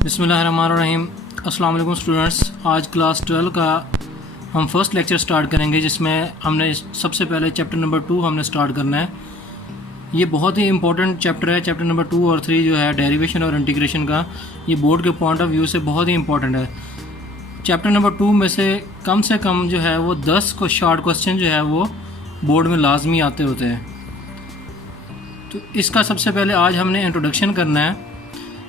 बिस्मिल्लाहिर्रहमानिर्रहीम। अस्सलाम वालेकुम स्टूडेंट्स। आज क्लास 12 का हम फर्स्ट लेक्चर स्टार्ट करेंगे, जिसमें हमने सबसे पहले चैप्टर नंबर 2 हमने स्टार्ट करना है। ये बहुत ही इंपॉर्टेंट चैप्टर है। चैप्टर नंबर 2 और 3 जो है डेरिवेशन और इंटीग्रेशन का, ये बोर्ड के पॉइंट ऑफ व्यू से बहुत ही इंपॉर्टेंट है। चैप्टर नंबर 2 में से कम जो है वो 10 को शॉर्ट क्वेश्चन जो है वो बोर्ड में लाजमी आते होते हैं। तो इसका सबसे पहले आज हमने इंट्रोडक्शन करना है।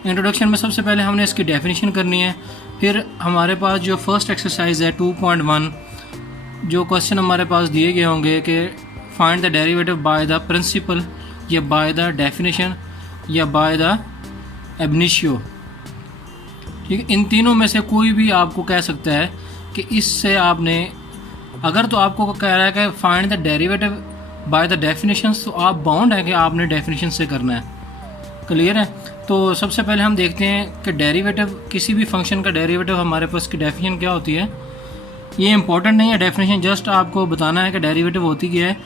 इंट्रोडक्शन में सबसे पहले हमने इसकी डेफिनेशन करनी है। फिर हमारे पास जो फर्स्ट एक्सरसाइज है 2.1, जो क्वेश्चन हमारे पास दिए गए होंगे कि find the derivative by the principle या बाय द डेफिनेशन या बाय द एबनिशियो। ठीक है, इन तीनों में से कोई भी आपको कह सकता है कि इससे आपने, अगर तो आपको कह रहा है कि find the derivative by the definition, तो आप बाउंड है कि आपने डेफिनेशन से करना है। क्लियर है? तो सबसे पहले हम देखते हैं कि डेरिवेटिव, किसी भी फंक्शन का डेरिवेटिव हमारे पास की डेफिनेशन क्या होती है। ये इंपॉर्टेंट नहीं है डेफिनेशन, जस्ट आपको बताना है कि डेरिवेटिव होती क्या है।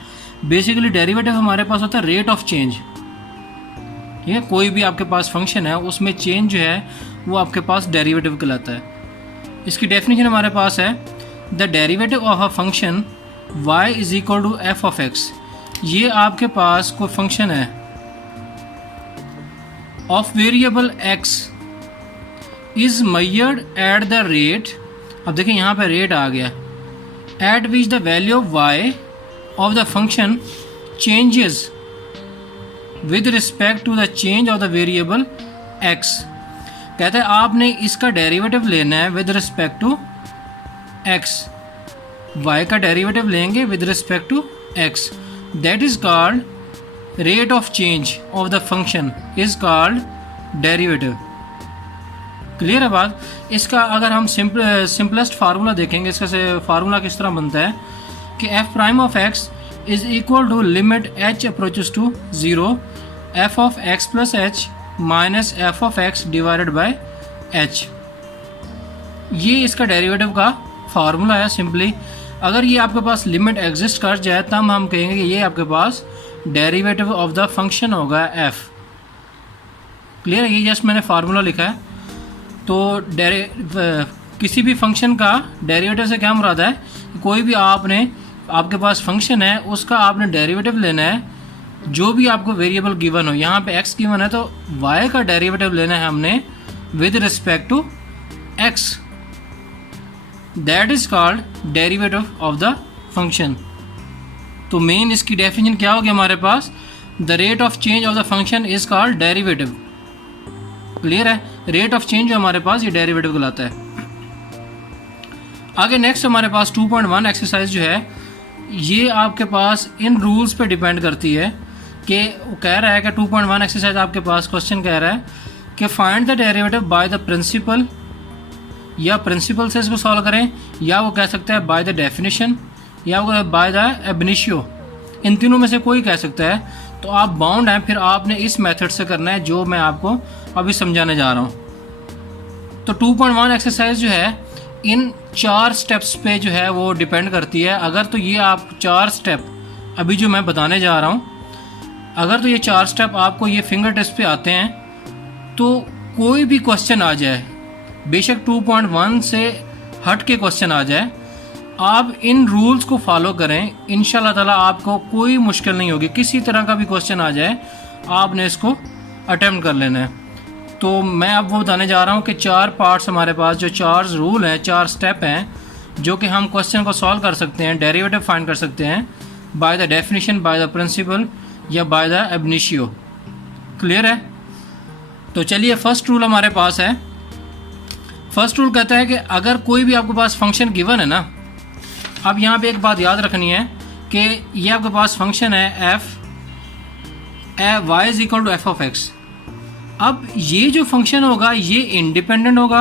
बेसिकली डेरिवेटिव हमारे पास होता है रेट ऑफ चेंज। ठीक है, कोई भी आपके पास फंक्शन है उसमें चेंज जो है वो आपके पास डेरिवेटिव कहलाता है। इसकी डेफिनेशन हमारे पास है, the derivative of a function y is equal to f of x. ये आपके पास कोई फंक्शन है of variable x is measured at the rate, अब देखिए यहाँ पे रेट आ गया, at which the value of y of the function changes with respect to the change of the variable x। कहते हैं आपने इसका डेरिवेटिव लेना है with respect to x, y का डेरिवेटिव लेंगे with respect to x, that is called rate of change of the function is called derivative। Clear है बात? इसका अगर हम सिंपलेस्ट फार्मूला देखेंगे, इसका से फार्मूला किस तरह बनता है कि f prime of x is equal to limit h approaches to 0 f of x plus h minus f of x divided by h। ये इसका डेरिवेटिव का फार्मूला है। सिंपली अगर ये आपके पास लिमिट एग्जिस्ट कर जाए तब हम कहेंगे कि ये आपके पास डेरिवेटिव ऑफ द फंक्शन होगा f। क्लियर है? ये जस्ट मैंने फार्मूला लिखा है। तो किसी भी फंक्शन का डेरिवेटिव से क्या मुराद है, कोई भी आपके पास फंक्शन है उसका आपने डेरिवेटिव लेना है, जो भी आपको वेरिएबल गिवन हो। यहाँ पे x गिवन है तो y का डेरिवेटिव लेना है हमने with respect to x, that is called derivative of the function. तो मेन इसकी डेफिनेशन क्या होगी हमारे पास, the rate of change of the function is called derivative. Clear है? रेट ऑफ चेंज जो हमारे पास ये डेरिवेटिव कहलाता है। आगे नेक्स्ट हमारे पास 2.1 एक्सरसाइज जो है, ये आपके पास इन रूल्स पे डिपेंड करती है कि वो कह रहा है कि 2.1 एक्सरसाइज आपके पास क्वेश्चन कह रहा है कि find the derivative by the principle, या प्रिंसिपल से इसको सॉल्व करें, या वो कह सकता है बाय द डेफिनेशन, या वो बाय द एबनिशियो। इन तीनों में से कोई कह सकता है। तो आप बाउंड हैं, फिर आपने इस मेथड से करना है जो मैं आपको अभी समझाने जा रहा हूँ। तो 2.1 एक्सरसाइज जो है इन 4 स्टेप्स पे जो है वो डिपेंड करती है। अगर तो ये आप 4 स्टेप अभी जो मैं बताने जा रहा हूँ, अगर तो ये 4 स्टेप आपको ये फिंगर टिप्स पे आते हैं तो कोई भी क्वेश्चन आ जाए, बेशक 2.1 से हट के क्वेश्चन आ जाए, आप इन रूल्स को फॉलो करें, इंशाल्लाह ताला आपको कोई मुश्किल नहीं होगी। किसी तरह का भी क्वेश्चन आ जाए आपने इसको अटेम्प्ट कर लेना है। तो मैं अब वो बताने जा रहा हूँ कि 4 पार्ट्स हमारे पास, जो 4 रूल हैं, 4 स्टेप हैं, जो कि हम क्वेश्चन को सॉल्व कर सकते हैं, डेरिवेटिव फाइंड कर सकते हैं by the definition, by the principle या बाय द एबनिशियो। क्लियर है? तो चलिए, फर्स्ट रूल हमारे पास है। फर्स्ट रूल कहता है कि अगर कोई भी आपके पास फंक्शन गिवन है ना, अब यहाँ पे एक बात याद रखनी है कि ये आपके पास फंक्शन है f y is equal to f of x. अब ये जो फंक्शन होगा ये इंडिपेंडेंट होगा,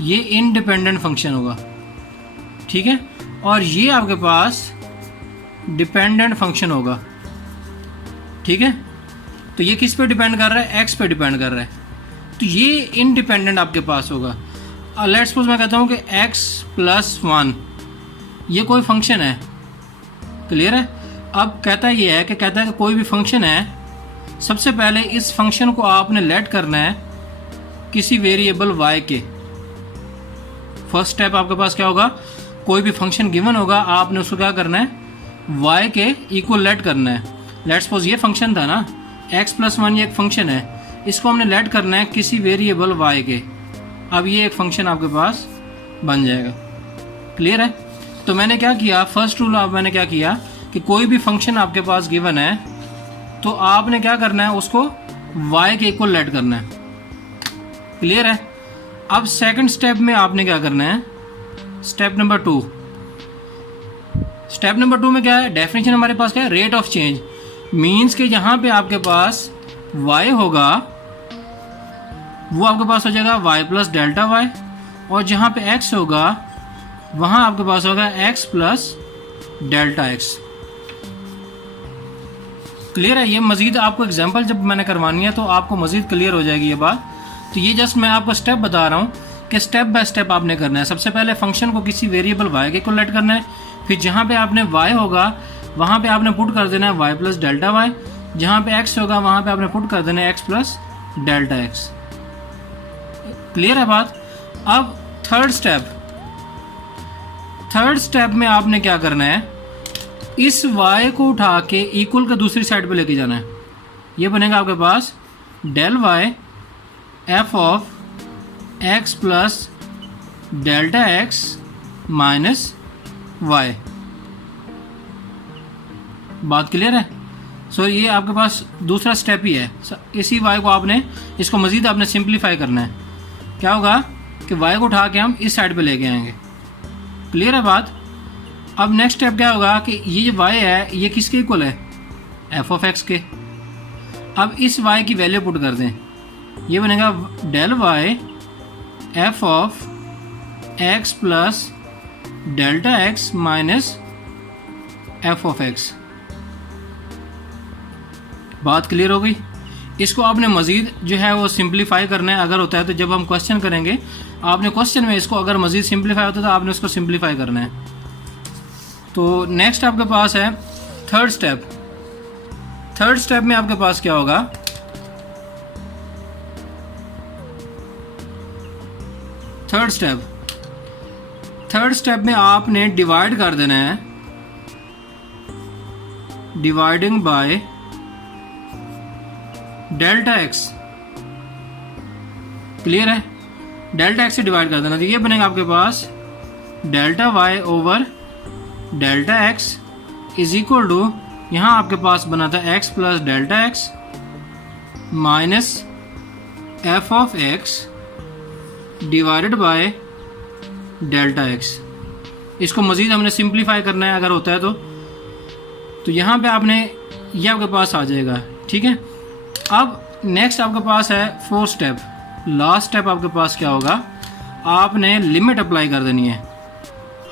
ये इंडिपेंडेंट फंक्शन होगा। ठीक है? और ये आपके पास डिपेंडेंट फंक्शन होगा। ठीक है? तो ये किस पे डिपेंड कर रहा है? x पे डिपेंड कर रहा है। तो ये इंडिपेंडेंट आपके पास होगा। लेट्स सपोज मैं कहता हूँ कि x प्लस 1 ये कोई फंक्शन है। क्लियर है? अब कहता है कि कोई भी फंक्शन है, सबसे पहले इस फंक्शन को आपने लेट करना है किसी वेरिएबल y के। फर्स्ट स्टेप आपके पास क्या होगा, कोई भी फंक्शन गिवन होगा, आपने उसको क्या करना है, y के इक्वल लेट करना है। लेट्स सपोज ये फंक्शन था ना x+1, ये एक फंक्शन है, इसको हमने लेट करना है किसी वेरिएबल y के। अब ये एक फंक्शन आपके पास बन जाएगा। क्लियर है? तो मैंने क्या किया, फर्स्ट रूल मैंने क्या किया कि कोई भी फंक्शन आपके पास गिवन है तो आपने क्या करना है, उसको y के इक्वल लेट करना है। क्लियर है? अब सेकंड स्टेप में आपने क्या करना है, स्टेप नंबर 2। स्टेप नंबर 2 में क्या है, डेफिनेशन हमारे पास क्या है, रेट ऑफ चेंज। मीन्स कि जहां पे आपके पास y होगा वो आपके पास हो जाएगा y प्लस डेल्टा वाई, और जहां पे x होगा वहां आपके पास होगा x plus delta x। Clear है? ये मजीद आपको एग्जांपल जब मैंने करवानी है तो आपको मजीद क्लियर हो जाएगी ये बात। तो ये जस्ट मैं आपको स्टेप बता रहा हूँ कि स्टेप बाय स्टेप आपने करना है। सबसे पहले फंक्शन को किसी वेरिएबल y के इक्वल लेट करना है, फिर जहाँ पे आपने y होगा वहाँ पे आपने पुट कर देना है y प्लस डेल्टा वाई, जहाँ पे x होगा वहाँ पे आपने पुट कर देना है x plus delta x। Clear है बात? अब थर्ड स्टेप में आपने क्या करना है, इस y को उठा के इक्वल का दूसरी साइड पे लेके जाना है। ये बनेगा आपके पास del y f of x plus delta x minus y। बात क्लियर है? सो ये आपके पास दूसरा स्टेप ही है। इसी y को आपने, इसको मजीद आपने सिंप्लीफाई करना है। क्या होगा कि y को उठा के हम इस साइड पे लेके आएंगे। क्लियर है बात? अब नेक्स्ट स्टेप क्या होगा कि ये जो y है ये किसके इक्वल है, f ऑफ x के। अब इस y की वैल्यू पुट कर दें, ये बनेगा del y f of x plus delta x minus f of x। बात क्लियर हो गई? इसको आपने मजीद जो है वो सिंप्लीफाई करना है। अगर होता है तो जब हम क्वेश्चन करेंगे आपने क्वेश्चन में इसको अगर मजीद सिंप्लीफाई होता है तो आपने उसको सिंप्लीफाई करना है। तो नेक्स्ट आपके पास है थर्ड स्टेप में आपके पास क्या होगा, थर्ड स्टेप में आपने डिवाइड कर देना है, dividing by delta x। Clear है? डेल्टा x से डिवाइड कर देना, तो ये बनेगा आपके पास delta y over delta x is equal to, यहाँ आपके पास बना था x plus delta x minus f of x divided by delta x। इसको मजीद हमने सिंप्लीफाई करना है अगर होता है तो यहाँ पे आपने, ये आपके पास आ जाएगा। ठीक है? अब नेक्स्ट आपके पास है फोर्थ स्टेप। लास्ट स्टेप आपके पास क्या होगा, आपने लिमिट अप्लाई कर देनी है।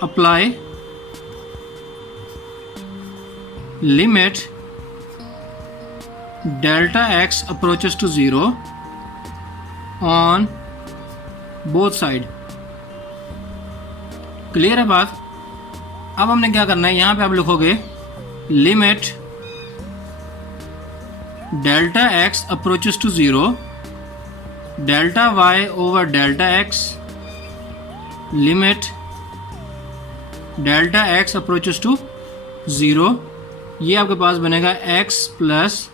Apply limit delta x approaches to 0 on both side. Clear है बात? अब हमने क्या करना है, यहां पे आप लिखोगे limit delta x approaches to 0 delta y over delta x limit delta x approaches to 0। ये आपके पास बनेगा x plus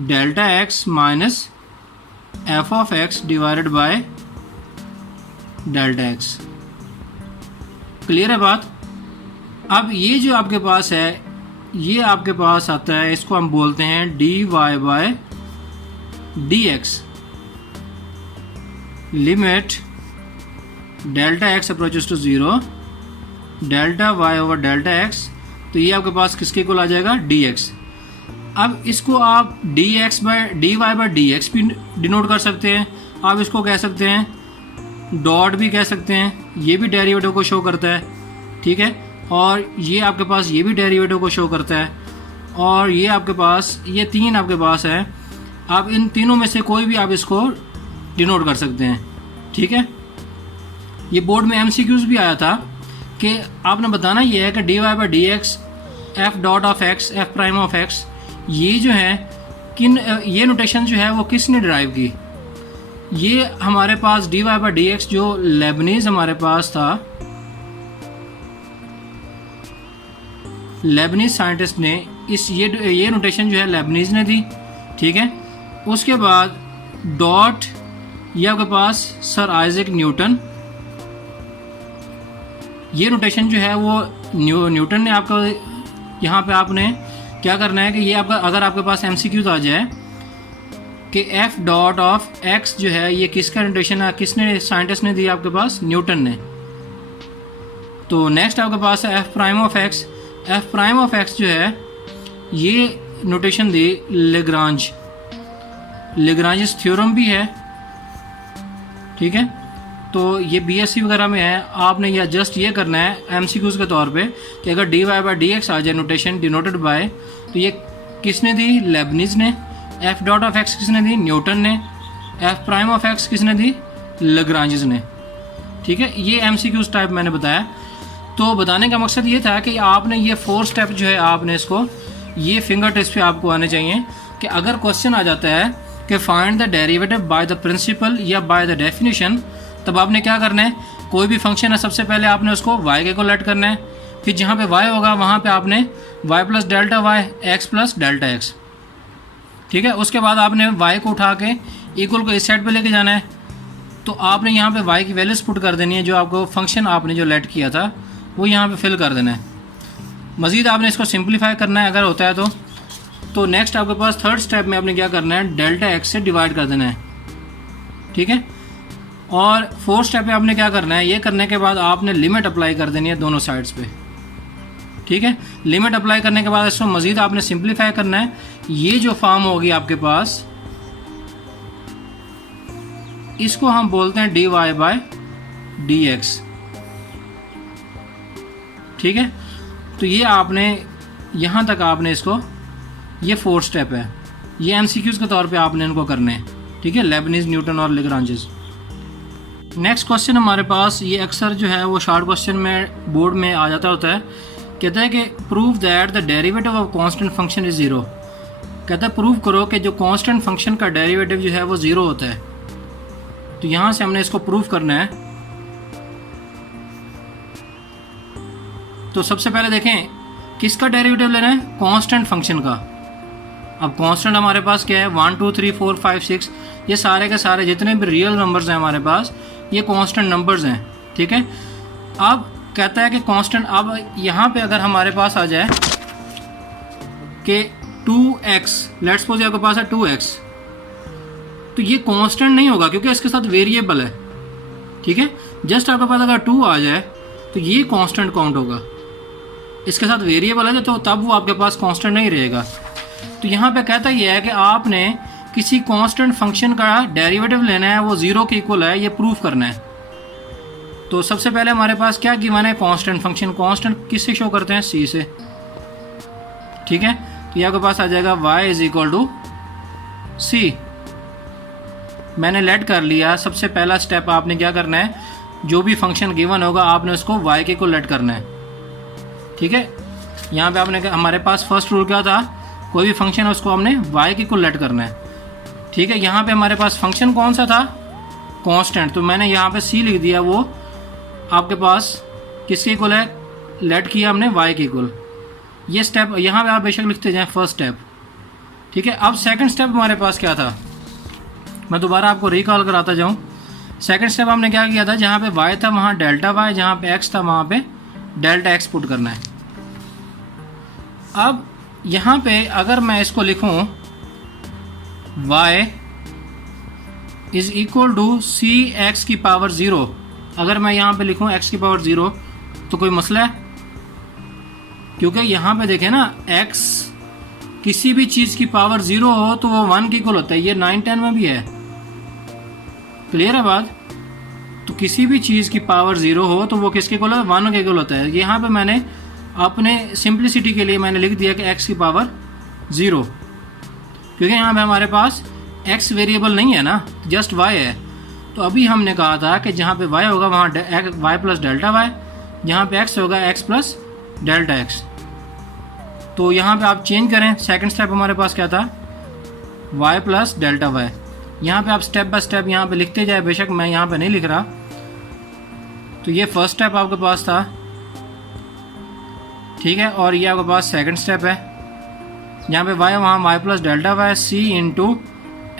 delta x minus f of x divided by delta x। Clear है बात? अब ये जो आपके पास है ये आपके पास आता है, इसको हम बोलते हैं dy by dx। Limit delta x approaches to 0 delta y over delta x, तो ये आपके पास किसके इक्वल आ जाएगा, dx। अब इसको आप dx by dy by dx भी डिनोट कर सकते हैं। आप इसको कह सकते हैं डॉट भी कह सकते हैं, ये भी डेरिवेटिव को शो करता है। ठीक है? और ये आपके पास ये भी डेरिवेटिव को शो करता है, और ये आपके पास ये तीन आपके पास है। आप इन तीनों में से कोई भी आप इसको डिनोट कर सकते हैं। ठीक है? ये बोर्ड में MCQs भी आया था कि आपने बताना ये है कि dy by dx f dot of x f prime of x, ये जो है किन, ये नोटेशन जो है वो किसने ड्राइव की। ये हमारे पास dy बाई डी एक्स जो लेबनीज हमारे पास था, लेबनीज साइंटिस्ट ने ये नोटेशन जो है लेबनीज ने दी, ठीक है। उसके बाद डॉट ये आपके पास सर आइजैक न्यूटन, ये नोटेशन जो है वो न्यूटन ने आपका, यहाँ पे आपने क्या करना है कि ये आपका अगर आपके पास MCQ आ जाए कि f डॉट ऑफ x जो है ये किसका नोटेशन है, किसने साइंटिस्ट ने दिया आपके पास, न्यूटन ने। तो नेक्स्ट आपके पास है f prime of x, f prime of x जो है ये नोटेशन दी लेग्रांज थ्योरम भी है, ठीक है। तो ये BSc वगैरह में है, आपने यह जस्ट ये करना है MCQs के तौर पे कि अगर dy बाई डी एक्स आ जाए नोटेशन डिनोटेड बाय, तो ये किसने दी, लेबनीज ने। f डॉट ऑफ x किसने दी, न्यूटन ने। f प्राइम ऑफ x किसने दी, लेग्रांज ने, ठीक है। ये MCQs टाइप मैंने बताया। तो बताने का मकसद ये था कि आपने ये 4 स्टेप जो है आपने इसको ये फिंगर टिप्स पे आपको आने चाहिए कि अगर क्वेश्चन आ जाता है कि find the derivative by the principle या बाय द डेफिनेशन, तब आपने क्या करना है, कोई भी फंक्शन है सबसे पहले आपने उसको y के को लेट करना है, फिर जहाँ पे y होगा वहाँ पे आपने y plus delta y, x plus delta x, ठीक है। उसके बाद आपने y को उठा के इक्वल को इस साइड पे लेके जाना है, तो आपने यहाँ पे y की वैल्यूज पुट कर देनी है, जो आपको फंक्शन आपने जो लेट किया था वो यहाँ पे फिल कर देना है। मज़ीद आपने इसको सिंप्लीफाई करना है अगर होता है तो नेक्स्ट आपके पास थर्ड स्टेप में आपने क्या करना है, डेल्टा x से डिवाइड कर देना है, ठीक है। और फोर्थ स्टेप पे आपने क्या करना है, ये करने के बाद आपने लिमिट अप्लाई कर देनी है दोनों साइड्स पे, ठीक है। लिमिट अप्लाई करने के बाद इसको मज़ीद आपने सिंप्लीफाई करना है। ये जो फॉर्म होगी आपके पास, इसको हम बोलते हैं dy बाय डी एक्स, ठीक है। तो ये आपने यहाँ तक आपने इसको, ये 4 स्टेप है, ये MCQs के तौर पे आपने इनको करने हैं, ठीक है, लेबनीज, न्यूटन और लेग्रांजेस। नेक्स्ट क्वेश्चन हमारे पास, ये अक्सर जो है वो शॉर्ट क्वेश्चन में बोर्ड में आ जाता होता है, कहता है कि prove that the derivative of constant function is 0। कहता है प्रूव करो कि जो कांस्टेंट फंक्शन का डेरिवेटिव जो है वो 0 होता है। तो यहाँ से हमने इसको प्रूव करना है। तो सबसे पहले देखें किसका डेरिवेटिव लेना है, कांस्टेंट फंक्शन का। अब कांस्टेंट हमारे पास क्या है, 1 2 3 4 5 6, ये सारे के सारे जितने भी रियल नंबर्स हैं हमारे पास ये कांस्टेंट नंबर्स हैं, ठीक है। अब कहता है कि कांस्टेंट, अब यहाँ पे अगर हमारे पास आ जाए कि 2x, लेट्स सपोज आपके पास है 2x, तो ये कांस्टेंट नहीं होगा क्योंकि इसके साथ वेरिएबल है, ठीक है। जस्ट आपके पास अगर 2 आ जाए तो ये कांस्टेंट काउंट होगा, इसके साथ वेरिएबल है तो तब वो आपके पास कांस्टेंट नहीं रहेगा। तो यहाँ पे कहता ये है कि आपने किसी कांस्टेंट फंक्शन का डेरिवेटिव लेना है, वो 0 के इक्वल है, ये प्रूफ करना है। तो सबसे पहले हमारे पास क्या गिवन है, कांस्टेंट फंक्शन। कांस्टेंट किससे शो करते हैं, c से, ठीक है। तो ये आपके पास आ जाएगा y is equal to c। मैंने लेट कर लिया। सबसे पहला स्टेप आपने क्या करना है, जो भी फंक्शन गिवन होगा आपने उसको y के को लेट करना है, ठीक है। यहाँ पे आपने हमारे पास फर्स्ट रूल क्या था, कोई भी फंक्शन है उसको हमने y के को लेट करना है, ठीक है। यहाँ पे हमारे पास फंक्शन कौन सा था, कांस्टेंट, तो मैंने यहाँ पे c लिख दिया, वो आपके पास किसके इक्वल है, लेट किया हमने y के इक्वल। ये स्टेप यहाँ पे आप बेशक लिखते जाएं, फर्स्ट स्टेप, ठीक है। अब सेकंड स्टेप हमारे पास क्या था, मैं दोबारा आपको रिकॉल कराता जाऊँ। सेकंड स्टेप हमने क्या किया था, जहाँ पे y था वहाँ डेल्टा y, जहाँ पे x था वहाँ पे डेल्टा x पुट करना है। अब यहाँ पे अगर मैं इसको लिखूँ y is equal to c x की पावर 0, अगर मैं यहाँ पे लिखूँ x की पावर 0 तो कोई मसला है, क्योंकि यहाँ पे देखें ना x किसी भी चीज़ की पावर 0 हो तो वो 1 के इक्वल होता है। ये 9 10 में भी है, क्लियर है बात। तो किसी भी चीज़ की पावर 0 हो तो वो किसके इक्वल है, 1 के इक्वल होता है। यहाँ पे मैंने अपने सिंप्लिसिटी के लिए मैंने लिख दिया कि x की पावर 0, क्योंकि यहाँ पे हमारे पास x वेरिएबल नहीं है ना, जस्ट y है। तो अभी हमने कहा था कि जहाँ पे y होगा वहाँ y प्लस डेल्टा y, जहाँ पे x होगा x प्लस डेल्टा x। तो यहाँ पे आप चेंज करें, सेकंड स्टेप हमारे पास क्या था, y प्लस डेल्टा y। यहाँ पे आप स्टेप बाय स्टेप यहाँ पे लिखते जाए, बेशक मैं यहाँ पे नहीं लिख रहा। तो ये फर्स्ट स्टेप आपके पास था, ठीक है, और ये आपके पास सेकंड स्टेप है। यहाँ पे y वहाँ y plus delta y c into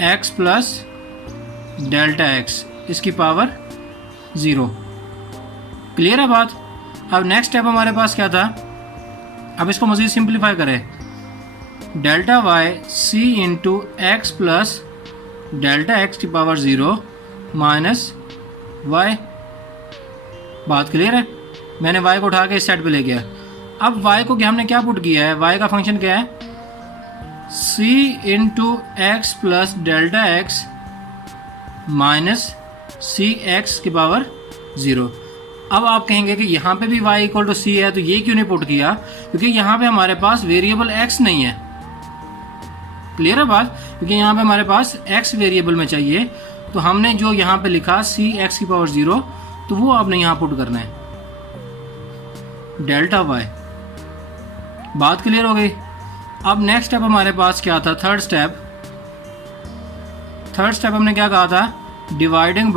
x plus delta x इसकी पावर 0। क्लियर है बात। अब नेक्स्ट स्टेप हमारे पास क्या था, अब इसको मज़ीद सिंप्लीफाई करें, delta y c into x plus delta x की पावर 0 माइनस y। बात क्लियर है। मैंने y को उठा के इस साइड पे ले गया। अब y को हमने क्या पुट किया है, y का फंक्शन क्या है, c into x plus delta x minus c x की पावर 0। अब आप कहेंगे कि यहाँ पे भी y इक्वल टू सी है, तो ये क्यों नहीं पुट किया, क्योंकि यहाँ पे हमारे पास वेरिएबल x नहीं है। क्लियर है बात, क्योंकि यहाँ पे हमारे पास x वेरिएबल में चाहिए, तो हमने जो यहाँ पे लिखा सी एक्स की पावर 0, तो वो आपने यहाँ पुट करना है, डेल्टा वाई। बात क्लियर हो गई। अब नेक्स्ट स्टेप हमारे पास क्या था, थर्ड स्टेप हमने क्या कहा था, dividing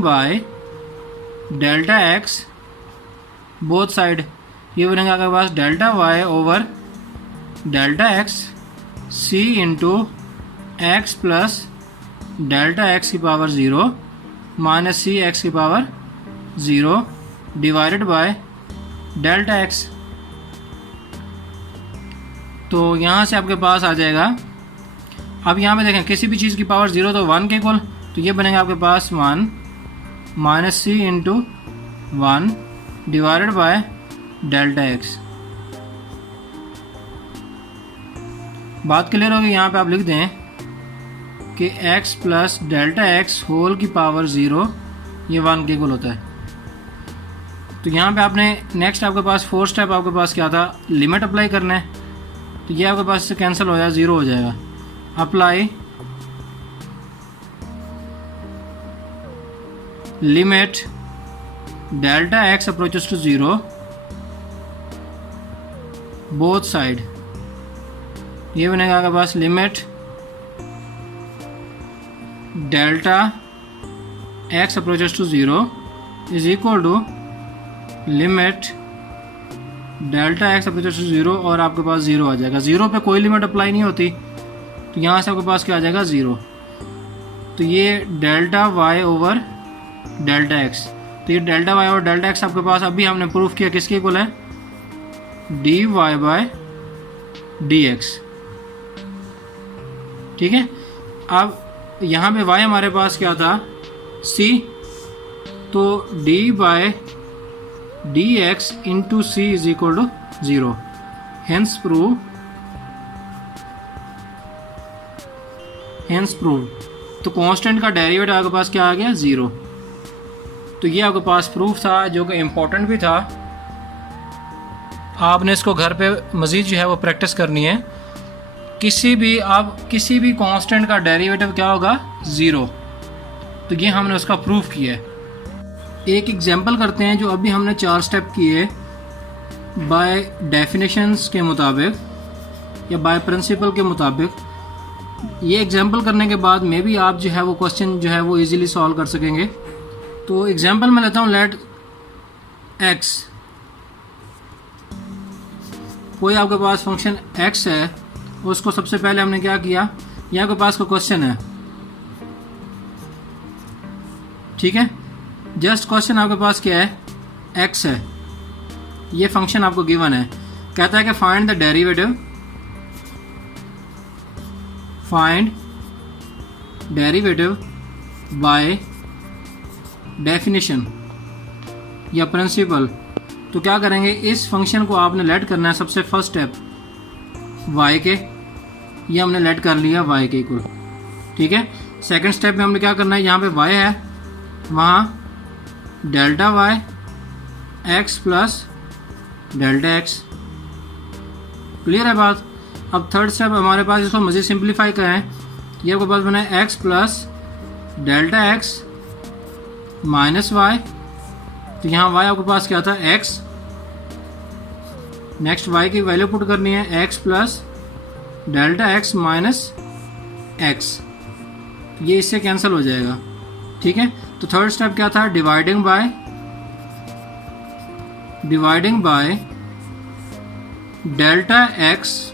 by delta x both side. ये बनेगा आपके पास delta y over delta x c into x plus delta x की पावर 0 माइनस सी एक्स की power 0 divided by delta x. तो यहाँ से आपके पास आ जाएगा, अब यहाँ पे देखें किसी भी चीज़ की पावर 0 तो 1 के इक्वल, तो ये बनेगा आपके पास 1 minus c into 1 divided by delta x. बात क्लियर होगी। यहाँ पे आप लिख दें कि x plus delta x whole की पावर 0 ये 1 के इक्वल होता है। तो यहाँ पे आपने नेक्स्ट आपके पास फोर्थ स्टेप आपके पास क्या था, लिमिट अप्लाई करना है। तो ये आपके पास से कैंसिल हो जाएगा, 0 हो जाएगा। Apply limit delta x approaches to 0 both side. ये बनेगा आपके पास limit delta x approaches to 0 is equal to limit delta x approaches to 0 और आपके पास 0 आ जाएगा। 0 पे कोई लिमिट अप्लाई नहीं होती, तो यहाँ से आपके पास क्या आ जाएगा 0। तो ये delta y over delta x, तो ये delta y over delta x आपके पास अभी हमने प्रूफ किया किसके इक्वल है, d y by d x. ठीक है। अब यहाँ पे y हमारे पास क्या था, c, तो d by d x into c is equal to 0। Hence prove. तो कांस्टेंट का डेरिवेटिव आपके पास क्या आ गया, 0। तो ये आपके पास प्रूफ था जो कि इम्पोर्टेंट भी था। आपने इसको घर पे मज़ीद जो है वो प्रैक्टिस करनी है। किसी भी कांस्टेंट का डेरिवेटिव क्या होगा, 0। तो ये हमने उसका प्रूफ किया है। एक एग्जांपल करते हैं जो अभी हमने 4 स्टेप किए बाय डेफिनेशंस के मुताबिक या बाय प्रिंसिपल के मुताबिक। ये एग्जांपल करने के बाद मे भी आप जो है वो क्वेश्चन जो है वो इजीली सॉल्व कर सकेंगे। तो एग्जांपल मैं लेता हूँ, लेट x, कोई आपके पास फंक्शन x है, उसको सबसे पहले हमने क्या किया, यहाँ के पास का क्वेश्चन है, ठीक है। जस्ट क्वेश्चन आपके पास क्या है, x है, ये फंक्शन आपको गिवन है। कहता है कि find the derivative by definition या प्रिंसिपल। तो क्या करेंगे, इस फंक्शन को आपने लेट करना है सबसे फर्स्ट स्टेप y के, ये हमने लेट कर लिया y के इक्वल, ठीक है। सेकंड स्टेप में हमने क्या करना है, यहाँ पे y है, वहाँ delta y x plus delta x. Clear है बात। अब थर्ड स्टेप हमारे पास, इसको मज़ीद सिंप्लीफाई करें, ये आपके पास बना है x plus delta x minus y. तो यहाँ y आपके पास क्या था, x, नेक्स्ट y की वैल्यू पुट करनी है, x plus delta x minus x, ये इससे कैंसिल हो जाएगा। ठीक है, तो थर्ड स्टेप क्या था, dividing by delta x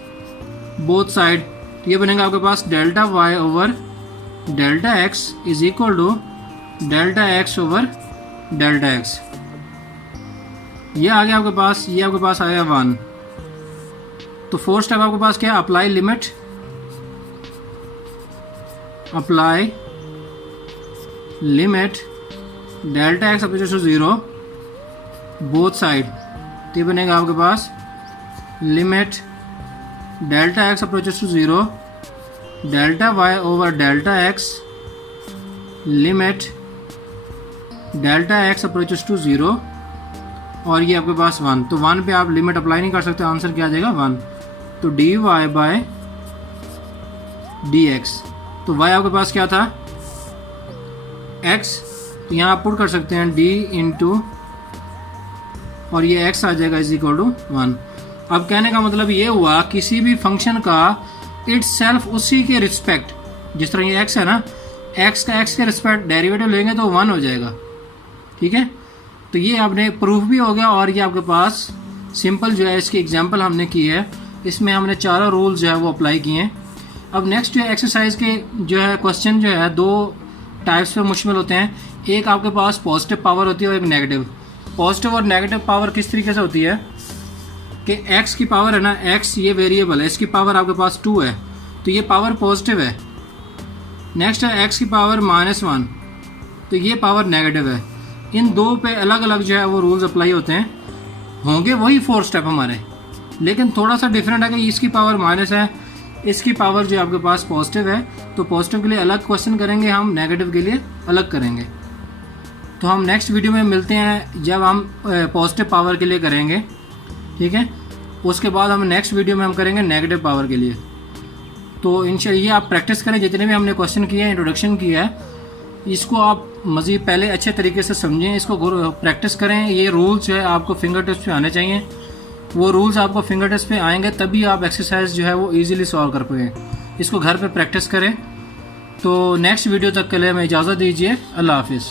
both side, ये बनेगा आपके पास delta y over delta x is equal to delta x over delta x. ये आ गया आपके पास, ये आपके पास आया 1। तो फोर्थ स्टेप आपके पास क्या है, apply limit delta x approaches to 0 both side, तो ये बनेगा आपके पास limit delta x approaches to 0 delta y over delta x limit delta x approaches to 0, और ये आपके पास 1। तो 1 पे आप लिमिट अप्लाई नहीं कर सकते, आंसर क्या आ जाएगा 1। तो d y by d x, तो y आपके पास क्या था x, तो यहाँ आप पुट कर सकते हैं d इंटू और ये x आ जाएगा इज इक्वल टू 1। अब कहने का मतलब ये हुआ किसी भी फंक्शन का इट्स सेल्फ उसी के रिस्पेक्ट, जिस तरह ये x है ना, x का x के रिस्पेक्ट डेरिवेटिव लेंगे तो 1 हो जाएगा। ठीक है, तो ये आपने प्रूफ भी हो गया, और ये आपके पास सिंपल जो है इसकी एग्जांपल हमने की है, इसमें हमने चारों रूल्स जो है वो अप्लाई किए हैं। अब नेक्स्ट जो है एक्सरसाइज के जो है क्वेश्चन जो है 2 टाइप्स पे मुश्तमिल होते हैं। एक आपके पास पॉजिटिव पावर होती है और एक नेगेटिव। पॉजिटिव और नेगेटिव पावर किस तरीके से होती है कि x की पावर है ना, x ये वेरिएबल है, इसकी पावर आपके पास 2 है, तो ये पावर पॉजिटिव है। नेक्स्ट है x की पावर -1, तो ये पावर नेगेटिव है। इन 2 पे अलग अलग जो है वो रूल्स अप्लाई होते हैं, होंगे वही 4 स्टेप हमारे, लेकिन थोड़ा सा डिफरेंट है कि इसकी पावर माइनस है, इसकी पावर जो आपके पास पॉजिटिव है, तो पॉजिटिव के लिए अलग क्वेश्चन करेंगे हम, नेगेटिव के लिए अलग करेंगे। तो हम नेक्स्ट वीडियो में मिलते हैं जब हम पॉजिटिव पावर के लिए करेंगे। ठीक है, उसके बाद हम नेक्स्ट वीडियो में हम करेंगे नेगेटिव पावर के लिए। तो इंशाल्लाह ये आप प्रैक्टिस करें, जितने भी हमने क्वेश्चन किए हैं, इंट्रोडक्शन किया है, इसको आप मज़ीद पहले अच्छे तरीके से समझें, इसको प्रैक्टिस करें। ये रूल्स जो है आपको फिंगर टिप्स पे आने चाहिए, वो रूल्स आपको फिंगर टिप्स पे आएंगे तभी आप एक्सरसाइज जो है वो इजीली सॉल्व कर पाएंगे। इसको घर पे प्रैक्टिस करें। तो नेक्स्ट वीडियो तक के लिए हमें इजाज़त दीजिए। अल्लाह हाफिज़।